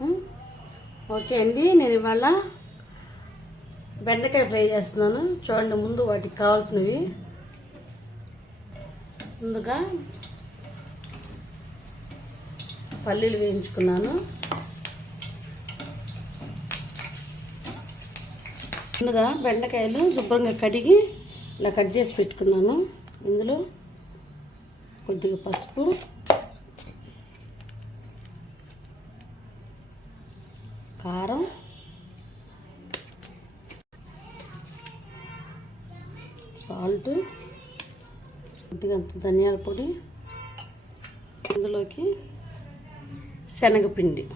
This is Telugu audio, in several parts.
ఓకే అండి నేను ఇవాళ బెండకాయ ఫ్రై చేస్తున్నాను. చూడండి ముందు వాటికి కావాల్సినవి. ముందుగా పల్లీలు వేయించుకున్నాను. ముందుగా బెండకాయలు శుభ్రంగా కడిగి ఇలా కట్ చేసి పెట్టుకున్నాను. ఇందులో కొద్దిగా పసుపు కారం. సాల్ట్. కొద్దిగా ధనియాల పొడి. అందులోకి శనగపిండి.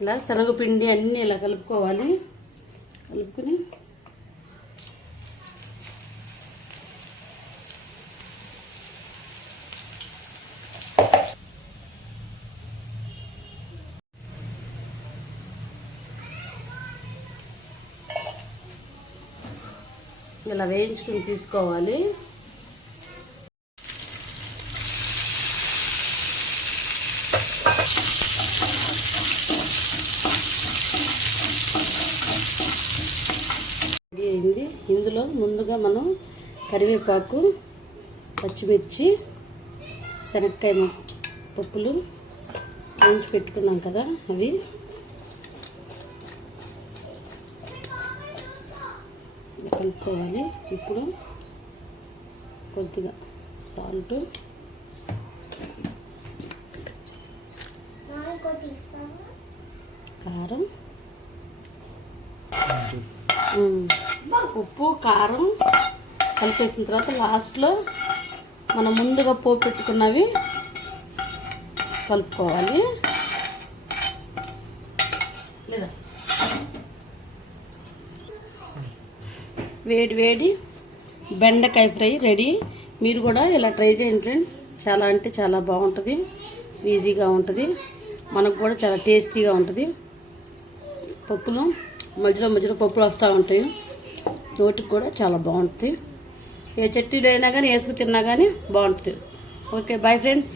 ఇలా శనగపిండి అన్నీ ఇలా కలుపుకోవాలి. కలుపుకొని ఇలా వేయించుకుని తీసుకోవాలి. రెడీ అయింది ఇందులో ముందుగా మనం కరివేపాకు పచ్చిమిర్చి శనక్కాయ పప్పులు వేయించి పెట్టుకున్నాం కదా అవి. కలుపుకోవాలి. ఇప్పుడు కొద్దిగా సాల్ట్. కారం. ఉప్పు కారం కలిపేసిన తర్వాత లాస్ట్లో మనం ముందుగా పోపు పెట్టుకున్నవి కలుపుకోవాలి. వేడి వేడి బెండకాయ ఫ్రై రెడీ. మీరు కూడా ఇలా ట్రై చేయండి ఫ్రెండ్స్ చాలా అంటే చాలా బాగుంటుంది. ఈజీగా ఉంటుంది. మనకు కూడా చాలా టేస్టీగా ఉంటుంది. పప్పులు మధ్యలో మధ్యలో పప్పులు వస్తూ ఉంటాయి. నోటికి కూడా చాలా బాగుంటుంది. ఏ చట్నీలు అయినా కానీ వేసుకు తిన్నా కానీ బాగుంటుంది. Okay bye friends